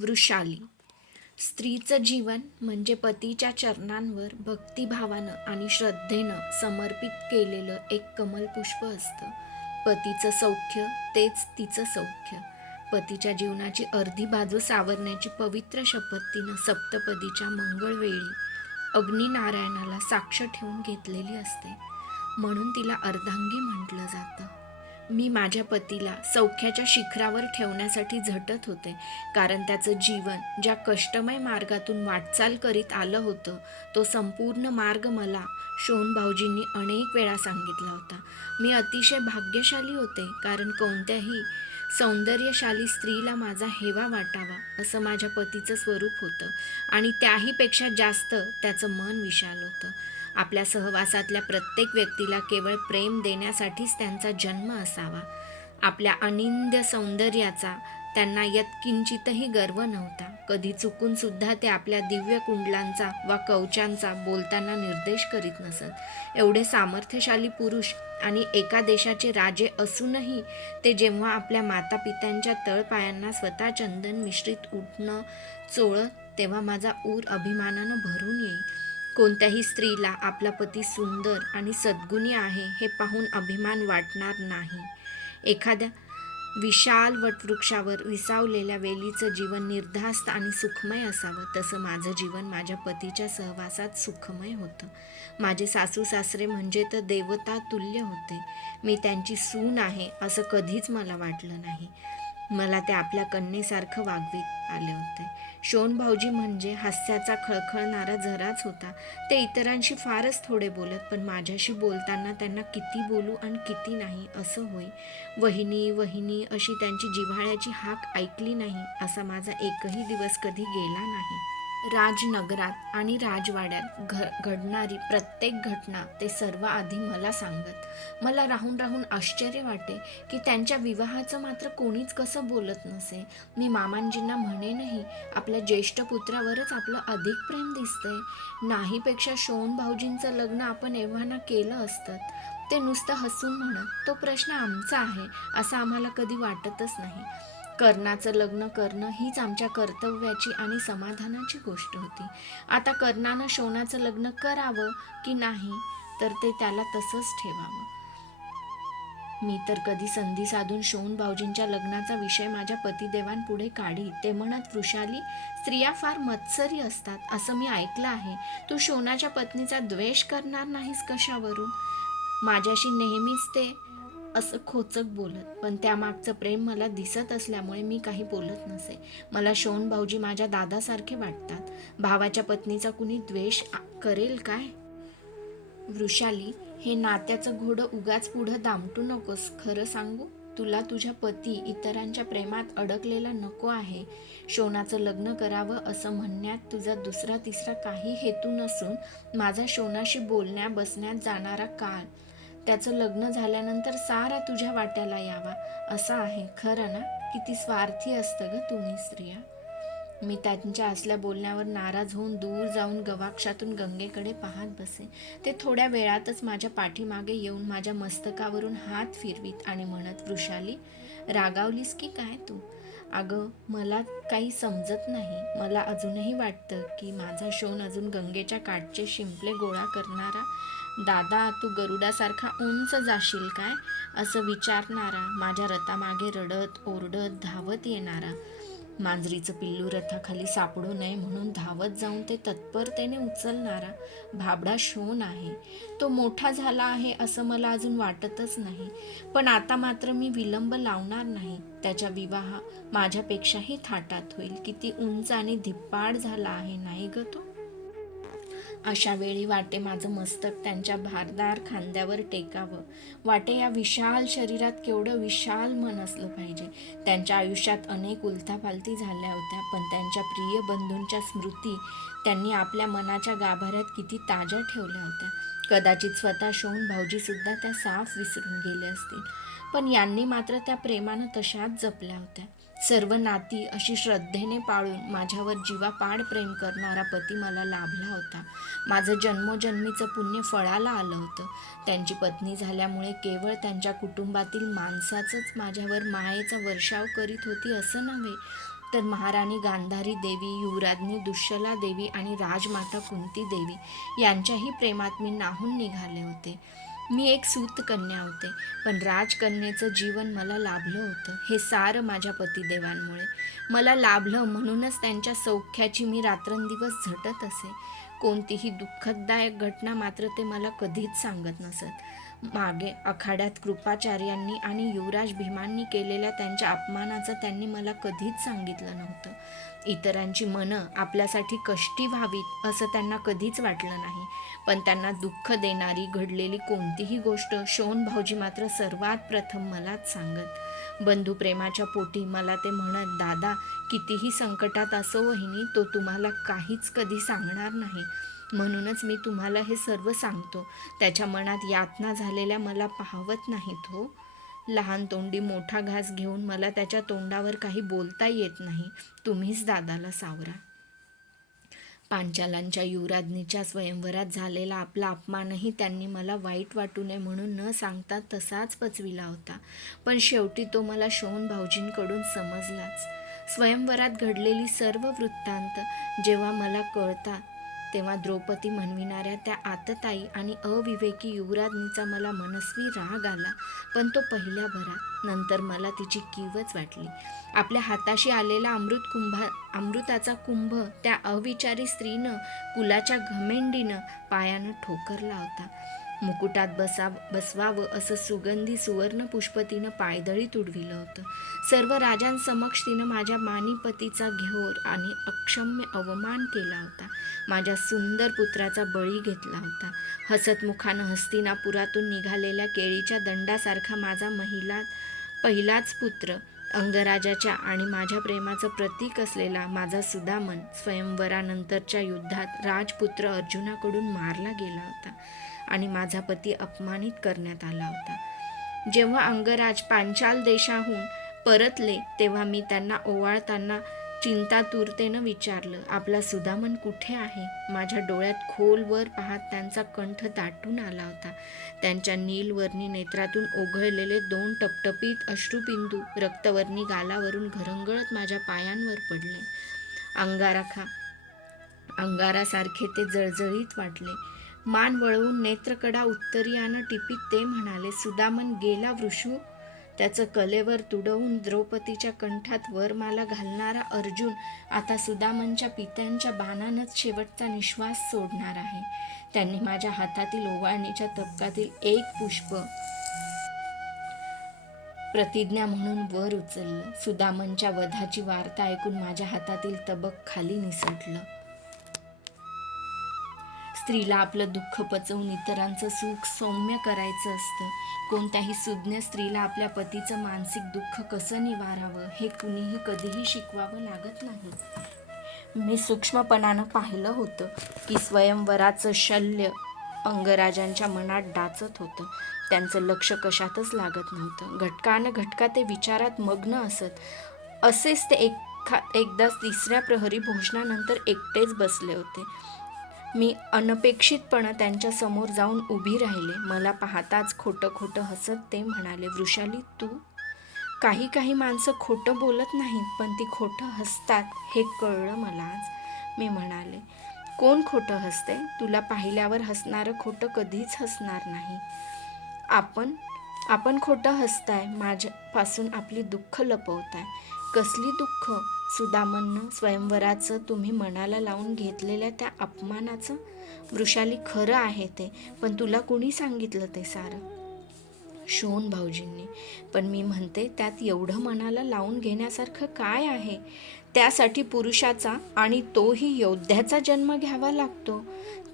वृषाली. स्त्रीचं जीवन म्हणजे पतीच्या चरणांवर भक्तिभावानं आणि श्रद्धेनं समर्पित केलेलं एक कमलपुष्प असतं. पतीचं सौख्य तेच तिचं सौख्य. पतीच्या जीवनाची अर्धी बाजू सावरण्याची पवित्र शपथ तिनं सप्तपदीच्या मंगळवेळी अग्निनारायणाला साक्ष ठेवून घेतलेली असते. म्हणून तिला अर्धांगी म्हटलं जातं. मी माझ्या पतीला सौख्याच्या शिखरावर ठेवण्यासाठी झटत होते. कारण त्याचं जीवन ज्या कष्टमय मार्गातून वाटचाल करीत आलं होतं तो संपूर्ण मार्ग मला शोन भाऊजींनी अनेक वेळा सांगितला होता. मी अतिशय भाग्यशाली होते कारण कोणत्याही सौंदर्यशाली स्त्रीला माझा हेवा वाटावा असं माझ्या पतीचं स्वरूप होतं आणि त्याहीपेक्षा जास्त त्याचं मन विशाल होतं. आपल्या सहवासातल्या प्रत्येक व्यक्तीला केवळ प्रेम देण्यासाठीच त्यांचा जन्म असावा. आपल्या अनिंद्य सौंदर्याचा त्यांना यत्किंचितही गर्व नव्हता. कधी चुकून सुद्धा ते आपल्या दिव्य कुंडलांचा वा कवचांचा बोलताना निर्देश करीत नसत. एवढे सामर्थ्यशाली पुरुष आणि एका देशाचे राजे असूनही ते जेव्हा आपल्या मातापित्यांच्या तळपायांना स्वतः चंदन मिश्रित उठणं चोळत तेव्हा माझा ऊर अभिमानानं भरून येईल. कोणत्याही स्त्रीला आपला पती सुंदर आणि सद्गुणी आहे हे पाहून अभिमान वाटणार नाही. एखाद्या विशाल वटवृक्षावर विसावलेल्या वेलीचं जीवन निर्धास्त आणि सुखमय असावं. तसं माझं जीवन माझ्या पतीच्या सहवासात सुखमय होतं. माझे सासू सासरे म्हणजे तर देवता तुल्य होते. मी त्यांची सून आहे असं कधीच मला वाटलं नाही. मला ते आपल्या कन्येसारखं वागवीत आले होते. शोन भाऊजी म्हणजे हास्याचा खळखळणारा झराच होता. ते इतरांशी फारच थोडे बोलत पण माझ्याशी बोलताना त्यांना किती बोलू आणि किती नाही असं होई. वहिनी वहिनी अशी त्यांची जिव्हाळ्याची हाक ऐकली नाही असा माझा एकही दिवस कधी गेला नाही. राजनगरात आणि राजवाड्यात घ घडणारी प्रत्येक घटना ते सर्व आधी मला सांगत. मला राहून राहून आश्चर्य वाटे की त्यांच्या विवाहाचं मात्र कोणीच कसं बोलत नसे. मी मामांजींना म्हणेनही आपल्या ज्येष्ठ पुत्रावरच आपलं अधिक प्रेम दिसतंय. नाहीपेक्षा शोन भाऊजींचं लग्न आपण एव्हाना केलं असतं. ते नुसतं हसून म्हणत तो प्रश्न आमचा आहे असं आम्हाला कधी वाटतच नाही. कर्णाचं लग्न करणं हीच आमच्या कर्तव्याची आणि समाधानाची गोष्ट होती. आता कर्णानं शोनाचं लग्न करावं की नाही तर ते त्याला तसंच ठेवावं. मी तर कधी संधी साधून शोन भाऊजींच्या लग्नाचा विषय माझ्या पतिदेवांपुढे काढी ते म्हणत वृषाली स्त्रिया फार मत्सरी असतात असं मी ऐकलं आहे. तू शोनाच्या पत्नीचा द्वेष करणार नाहीस कशावरून? माझ्याशी नेहमीच ते असं खोचक बोलत. पण त्यामागचं प्रेम मला दिसत असल्यामुळे मी काही बोलत नसे. मला शोन भाऊजी माझ्या दादासारखे वाटतात. भावाच्या पत्नीचा कुणी द्वेष करेल काय? वृषाली हे नात्याचं घोडं उगाच पुढं दामटू नकोस. खरं सांगू तुला तुझ्या पती इतरांच्या प्रेमात अडकलेला नको आहे. शोनाचं लग्न करावं असं म्हणण्यात तुझा दुसरा तिसरा काही हेतू नसून माझा शोनाशी बोलण्या बसण्यात जाणारा काळ त्याचं लग्न झाल्यानंतर सारा तुझ्या वाट्याला यावा. असा आहे. खरं ना? किती स्वार्थी असतं ग तुम्ही स्त्रिया. मी त्यांच्या असल्या बोलण्यावर नाराज होऊन दूर जाऊन गवाक्षातून गंगेकडे पाहत बसे. ते थोड्या वेळातच माझ्या पाठीमागे येऊन माझ्या मस्तकावरून हात फिरवीत आणि म्हणत वृषाली रागावलीस की काय तू? अगं मला काही समजत नाही. मला अजूनही वाटतं की माझा शोन अजून गंगेच्या काठचे शिंपले गोळा करणारा दादा तू गरुडासारखा उंच जाशील काय? असं विचारणारा माझ्या रथामागे रडत ओरडत धावत येणारा. मांजरीचं पिल्लू रथाखाली सापडू नये म्हणून धावत जाऊन ते तत्परतेने उचलणारा भाबडा शोन आहे. तो मोठा झाला आहे असं मला अजून वाटतच नाही. पण आता मात्र मी विलंब लावणार नाही. त्याच्या विवाह माझ्यापेक्षाही थाटात होईल. किती उंच आणि धिप्पाड झाला आहे नाही ग तो? अशा वेळी वाटे माझं मस्तक त्यांच्या भारदार खांद्यावर टेकावं. वाटे या विशाल शरीरात केवढं विशाल मन असलं पाहिजे. त्यांच्या आयुष्यात अनेक उलथापालथी झाल्या होत्या पण त्यांच्या प्रिय बंधूंच्या स्मृती त्यांनी आपल्या मनाच्या गाभाऱ्यात किती ताज्या ठेवल्या होत्या. कदाचित स्वतः शोहून भाऊजीसुद्धा त्या साफ विसरून गेले असतील. पण यांनी मात्र त्या प्रेमानं तशाच जपल्या होत्या. सर्व नाती अशी श्रद्धेने पाळून माझ्यावर जीवापाड प्रेम करणारा पती मला लाभला होता. माझं जन्मोजन्मीचं पुण्य फळाला आलं होतं. त्यांची पत्नी झाल्यामुळे केवळ त्यांच्या कुटुंबातील माणसाचंच माझ्यावर मायेचा वर्षाव करीत होती असं नव्हे तर महाराणी गांधारी देवी युवराज्ञी दुशला देवी आणि राजमाता कुंती देवी यांच्याही प्रेमात मी नाहून निघाले होते. मी एक सूत कन्या होते. पण राजकन्येचं जीवन मला लाभलं होतं. हे सारं माझ्या पतिदेवांमुळे. मला लाभलं म्हणूनच त्यांच्या सौख्याची मी रात्रंदिवस झटत असे. कोणतीही दुःखदायक घटना मात्र ते मला कधीच सांगत नसत. मागे आखाड्यात कृपाचार्यांनी आणि युवराज भीमांनी केलेल्या त्यांच्या अपमानाचं त्यांनी मला कधीच सांगितलं नव्हतं. इतरांची मनं आपल्यासाठी कष्टी व्हावीत असं त्यांना कधीच वाटलं नाही. पण त्यांना दुःख देणारी घडलेली कोणतीही गोष्ट शोन भाऊजी मात्र सर्वात प्रथम मलाच सांगत. बंधुप्रेमाच्या पोटी मला ते म्हणत दादा कितीही संकटात असो वहिनी तो तुम्हाला काहीच कधी सांगणार नाही. म्हणूनच मी तुम्हाला हे सर्व सांगतो. त्याच्या मनात यातना झालेल्या मला पाहवत नाहीत हो. लहान तोंडी मोठा घास घेऊन मला त्याच्या तोंडावर काही बोलता येत नाही. तुम्हीच दादाला सावरा. पांचालांच्या युवराज्ञीच्या स्वयंवरात झालेला आपला अपमानही त्यांनी मला वाईट वाटू नये म्हणून न सांगता तसाच पचविला होता. पण शेवटी तो मला शोन भाऊजींकडून समजलाच. स्वयंवरात घडलेली सर्व वृत्तांत जेव्हा मला कळतात तेव्हा द्रौपदी म्हणविणाऱ्या त्या आतताई आणि अविवेकी युवराज्ञीचा मला मनस्वी राग आला पण तो पहिल्या भरात. नंतर मला तिची कीवच वाटली. आपल्या हाताशी आलेला अमृत कुंभा अमृताचा कुंभ त्या अविचारी स्त्रीनं कुलाच्या घमेंडीनं पायानं ठोकरला होता. मुकुटात बसा बसवावं असं सुगंधी सुवर्ण पुष्प तिनं पायदळी तुडविलं होतं. सर्व राजांसमक्ष तिनं माझ्या मानीपतीचा घोर आणि अक्षम्य अवमान केला होता. माझ्या सुंदर पुत्राचा बळी घेतला होता. हसतमुखानं हस्तिनापुरातून निघालेल्या केळीच्या दंडासारखा माझा महिला पहिलाच पुत्र अंगराजाच्या आणि माझ्या प्रेमाचं प्रतीक असलेला माझा सुदामन स्वयंवरानंतरच्या युद्धात राजपुत्र अर्जुनाकडून मारला गेला होता. आणि माझा पती अपमानित करण्यात आला होता. जेव्हा अंगराज पांचाल देशाहून परतले तेव्हा मी त्यांना ओवाळताना चिंतातुरतेनं विचारलं आपला सुदामन कुठे आहे? माझ्या डोळ्यात खोलवर पाहत त्यांचा कंठ दाटून आला होता. त्यांच्या नीलवर्णी नेत्रातून ओघळलेले दोन टपटपीत अश्रुबिंदू रक्तवर्णी गालावरून घरंगळत माझ्या पायांवर पडले. अंगाराखा अंगारासारखे ते जळजळीत वाटले. मान वळवून नेत्रकडा उत्तरीयानं टिपीत ते म्हणाले सुदामन गेला वृषू. त्याचं कलेवर तुडवून द्रौपदीच्या कंठात वरमाला घालणारा अर्जुन आता सुदामनच्या पित्यांच्या बाणानंच शेवटचा निश्वास सोडणार आहे. त्यांनी माझ्या हातातील ओवाळणीच्या तबकातील एक पुष्प प्रतिज्ञा म्हणून वर उचललं. सुदामनच्या वधाची वार्ता ऐकून माझ्या हातातील तबक खाली निसटलं. स्त्रीला आपलं दुःख पचवून इतरांचं सुख सौम्य करायचं असतं. कोणत्याही सुज्ञ स्त्रीला आपल्या पतीचं मानसिक दुःख कसं निवारावं हे कुणीही कधीही शिकवावं लागत नाही. मी सूक्ष्मपणानं पाहिलं होतं की स्वयंवराचं शल्य अंगराजांच्या मनात डाचत होतं. त्यांचं लक्ष कशातच लागत नव्हतं. घटकानं घटका ते विचारात मग्न असत. असेच ते एखा एकदा तिसऱ्या प्रहरी भोजनानंतर एकटेच बसले होते. मी अनपेक्षितपणे त्यांच्यासमोर जाऊन उभी राहिले. मला पाहताच खोटं खोटं हसत ते म्हणाले वृषाली तू? काही काही माणसं खोटं बोलत नाहीत पण ती खोटं हसतात हे कळलं मला आज. मी म्हणाले कोण खोटं हसते तुला पाहिल्यावर हसणारं खोटं कधीच हसणार नाही. आपण आपण खोटं हसताय माझ्यापासून आपली दुःख लपवताय. कसली दुःख? सुदामननं स्वयंवराचं तुम्ही मनाला लावून घेतलेल्या त्या अपमानाचं? वृषाली खरं आहे ते पण तुला कुणी सांगितलं ते सारं? शोन भाऊजींनी. पण मी म्हणते त्यात एवढं मनाला लावून घेण्यासारखं काय आहे? त्यासाठी पुरुषाचा आणि तोही योद्ध्याचा जन्म घ्यावा लागतो.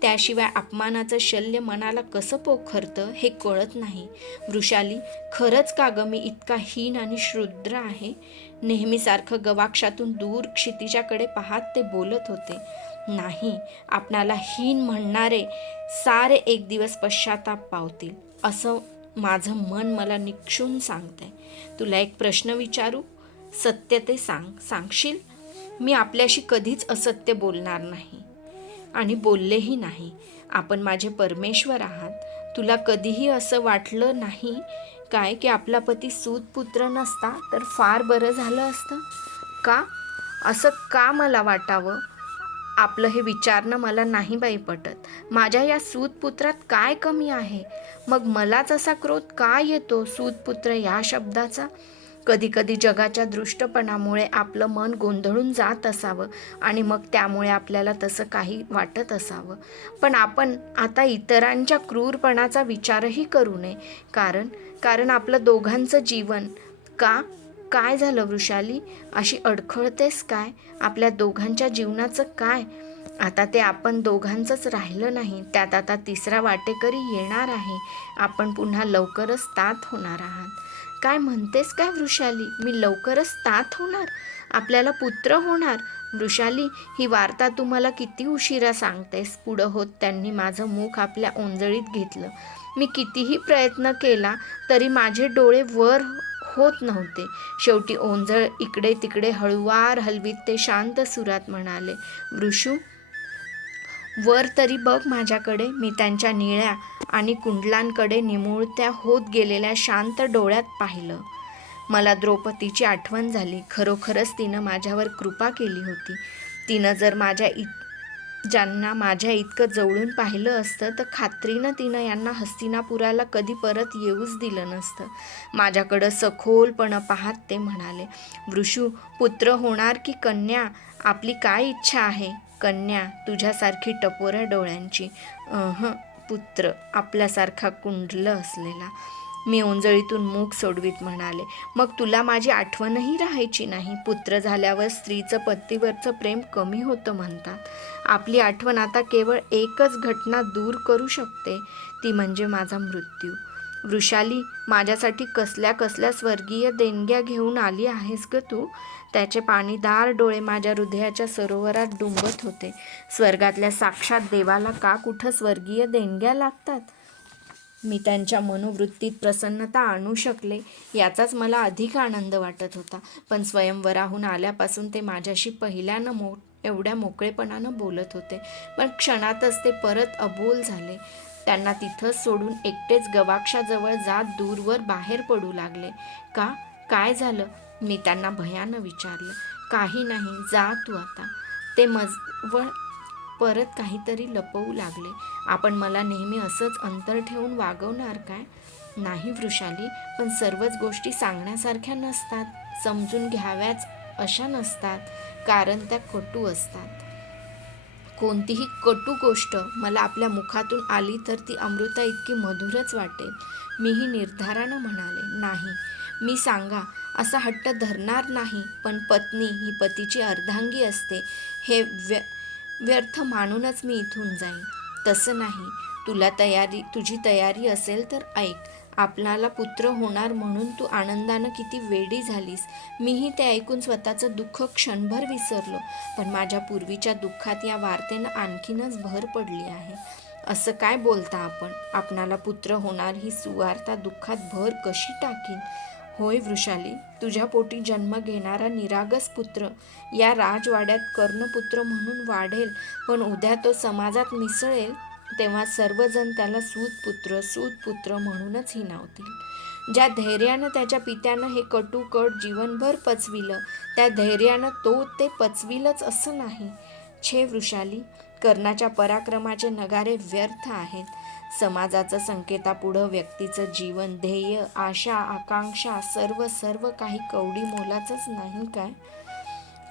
त्याशिवाय अपमानाचं शल्य मनाला कसं पोखरतं हे कळत नाही. वृषाली खरंच का ग मी इतका हीन आणि श्रुद्र आहे? नेहमीसारखं गवाक्षातून दूर क्षितिजाकडे पाहत ते बोलत होते. नाही आपणाला हीन म्हणणारे सारे एक दिवस पश्चाताप पावतील असं माझं मन मला निक्षून सांगतंय. तुला एक प्रश्न विचारू? सत्य ते सांग सांगशील? मी आपल्याशी कधीच असत्य बोलणार नाही. आणि बोललेही नाही. आपण माझे परमेश्वर आहात. तुला कधीही असं वाटलं नाही काय की आपला पती सूतपुत्र नसता तर फार बरं झालं असतं? का? असं का मला वाटावं? आपलं हे विचारणं मला नाही बाई पटत. माझ्या या सूतपुत्रात काय कमी आहे? मग मलाच असा क्रोध का येतो सूतपुत्र या शब्दाचा? कधी कधी जगाच्या दृष्टपणामुळे आपलं मन गोंधळून जात असावं आणि मग त्यामुळे आपल्याला तसं काही वाटत असावं. पण आपण आता इतरांच्या क्रूरपणाचा विचारही करू नये. कारण कारण आपलं दोघांचं जीवन का? काय झालं वृषाली? अशी अडखळतेस काय? आपल्या दोघांच्या जीवनाचं काय? आता ते आपण दोघांचंच राहिलं नाही. त्यात आता तिसरा वाटेकरी येणार आहे. आपण पुन्हा लवकरच तात होणार आहात. काय म्हणतेस काय वृषाली? मी लवकरच तात होणार. आपल्याला पुत्र होणार. वृषाली ही वार्ता तुम्हाला किती उशिरा सांगतेस? पुढं होत त्यांनी माझं मुख आपल्या ओंजळीत घेतलं. मी कितीही प्रयत्न केला तरी माझे डोळे वर होत नव्हते. शेवटी ओंजळ इकडे तिकडे हळुवार हलवीत ते शांत सुरात म्हणाले वृषू वर तरी बघ माझ्याकडे. मी त्यांच्या निळ्या आणि कुंडलांकडे निमुळत्या होत गेलेल्या शांत डोळ्यात पाहिलं. मला द्रौपदीची आठवण झाली. खरोखरच तिनं माझ्यावर कृपा केली होती. तिनं जर माझ्या इत ज्यांना माझ्या इतकं जवळून पाहिलं असतं तर खात्रीनं तिनं यांना हस्तिनापुराला कधी परत येऊच दिलं नसतं. माझ्याकडं सखोलपणं पाहत ते म्हणाले वृषू पुत्र होणार की कन्या? आपली काय इच्छा आहे? कन्या तुझ्यासारखी टपोऱ्या डोळ्यांची अह पुत्र आपल्यासारखा कुंडलं असलेला. मी ओंजळीतून मूग सोडवीत म्हणाले मग तुला माझी आठवणही राहायची नाही? पुत्र झाल्यावर स्त्रीचं पतीवरचं प्रेम कमी होतं म्हणतात. आपली आठवण आता केवळ एकच घटना दूर करू शकते. ती म्हणजे माझा मृत्यू. वृषाली माझ्यासाठी कसल्या कसल्या स्वर्गीय देणग्या घेऊन आली आहेस ग तू? त्याचे पाणीदार डोळे माझ्या हृदयाच्या सरोवरात डुंबत होते. स्वर्गातल्या साक्षात देवाला का कुठं स्वर्गीय देणग्या लागतात? मी त्यांच्या मनोवृत्तीत प्रसन्नता आणू शकले याचाच मला अधिक आनंद वाटत होता. पण स्वयंवराहून आल्यापासून ते माझ्याशी पहिल्यानं मो एवढ्या मोकळेपणानं बोलत होते. पण क्षणातच ते परत अबोल झाले. त्यांना तिथंच सोडून एकटेच गवाक्षाजवळ जात दूरवर बाहेर पडू लागले. का? काय झालं? मी त्यांना भयानं विचारलं. काही नाही जा तू आता. ते मजवळ परत काहीतरी लपवू लागले. आपण मला नेहमी असंच अंतर ठेवून वागवणार काय? नाही वृषाली पण सर्वच गोष्टी सांगण्यासारख्या नसतात. समजून घ्याव्याच अशा नसतात. कारण त्या खोटू असतात. कोणतीही कटू गोष्ट मला आपल्या मुखातून आली तर ती अमृता इतकी मधुरच वाटेल. मीही निर्धारानं म्हणाले नाही. मी सांगा असा हट्ट धरणार नाही पण पत्नी ही पतीची अर्धांगी असते. हे व्य व्यर्थ मानूनच मी इथून जाईन. तसं नाही. तुला तयारी तुझी तयारी असेल तर ऐक. आपणाला पुत्र होणार म्हणून तू आनंदानं किती वेडी झालीस. मीही ते ऐकून स्वतःचं दुःख क्षणभर विसरलो. पण माझ्या पूर्वीच्या दुःखात या वार्तेनं आणखीनच भर पडली आहे. असं काय बोलता आपण? आपणाला पुत्र होणार ही सुवार्ता दुःखात भर कशी टाकीन? होय वृषाली तुझ्या पोटी जन्म घेणारा निरागस पुत्र या राजवाड्यात कर्णपुत्र म्हणून वाढेल पण उद्या तो समाजात मिसळेल? तेव्हा सर्वजण त्याला सूतपुत्र सूतपुत्र म्हणूनच हिनावतील ज्या धैर्यानं त्याच्या पित्यानं हे कटुकट जीवनभर पचविलं त्या धैर्यानं तो ते पचविलंच असं नाही. छे वृषाली कर्णाच्या पराक्रमाचे नगारे व्यर्थ आहेत. समाजाचं संकेतापुढं व्यक्तीचं जीवन ध्येय आशा आकांक्षा सर्व सर्व काही कवडी मोलाचंच नाही काय?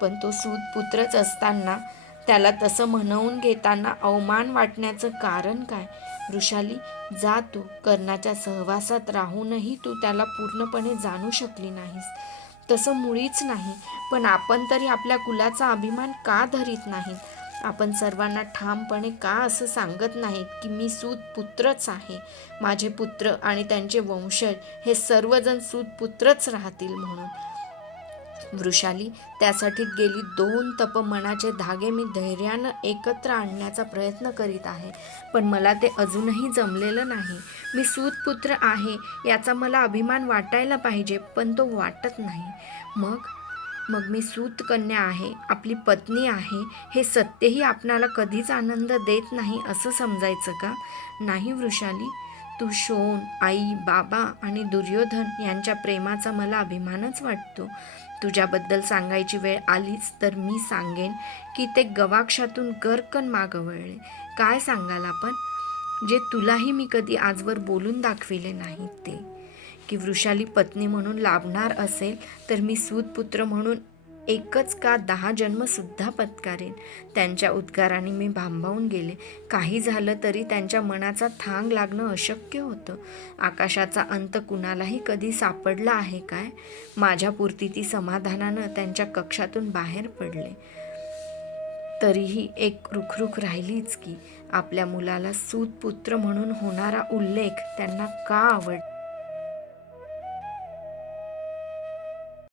पण तो सूतपुत्रच असताना त्याला तसं म्हणवून घेताना अवमान वाटण्याचं कारण काय? वृषाली जा तू. कर्णाच्या सहवासात राहूनही तू त्याला पूर्णपणे जाणू शकली नाहीस. तसं मुळीच नाही. पण आपण तरी आपल्या कुलाचा अभिमान का धरीत नाहीत? आपण सर्वांना ठामपणे का असं सांगत नाहीत की मी सूत पुत्रच आहे? माझे पुत्र आणि त्यांचे वंशज हे सर्वजण सूत पुत्रच राहतील म्हणून. वृषाली त्यासाठी गेली दोन तप मनाचे धागे मी धैर्यानं एकत्र आणण्याचा प्रयत्न करीत आहे. पण मला ते अजूनही जमलेलं नाही. मी सूतपुत्र आहे याचा मला अभिमान वाटायला पाहिजे पण तो वाटत नाही. मग? मग मी सूत कन्या आहे आपली पत्नी आहे हे सत्यही आपणाला कधीच आनंद देत नाही असं समजायचं का? नाही वृषाली. तू शोन आई बाबा आणि दुर्योधन यांच्या प्रेमाचा मला अभिमानच वाटतो. तुझ्याबद्दल सांगायची वेळ आलीच तर मी सांगेन की ते गवाक्षातून गरकन मागवळले. काय सांगाल आपण? जे तुलाही मी कधी आजवर बोलून दाखविले नाहीत ते. की वृषाली पत्नी म्हणून लाभणार असेल तर मी सूतपुत्र म्हणून एकच का दहा जन्मसुद्धा पत्कारेन. त्यांच्या उद्गाराने मी भांबावून गेले. काही झालं तरी त्यांच्या मनाचा थांग लागणं अशक्य होतं. आकाशाचा अंत कुणालाही कधी सापडला आहे काय? माझ्यापुरती ती समाधानानं त्यांच्या कक्षातून बाहेर पडले. तरीही एक रुखरुख राहिलीच की आपल्या मुलाला सूतपुत्र म्हणून होणारा उल्लेख त्यांना का आवड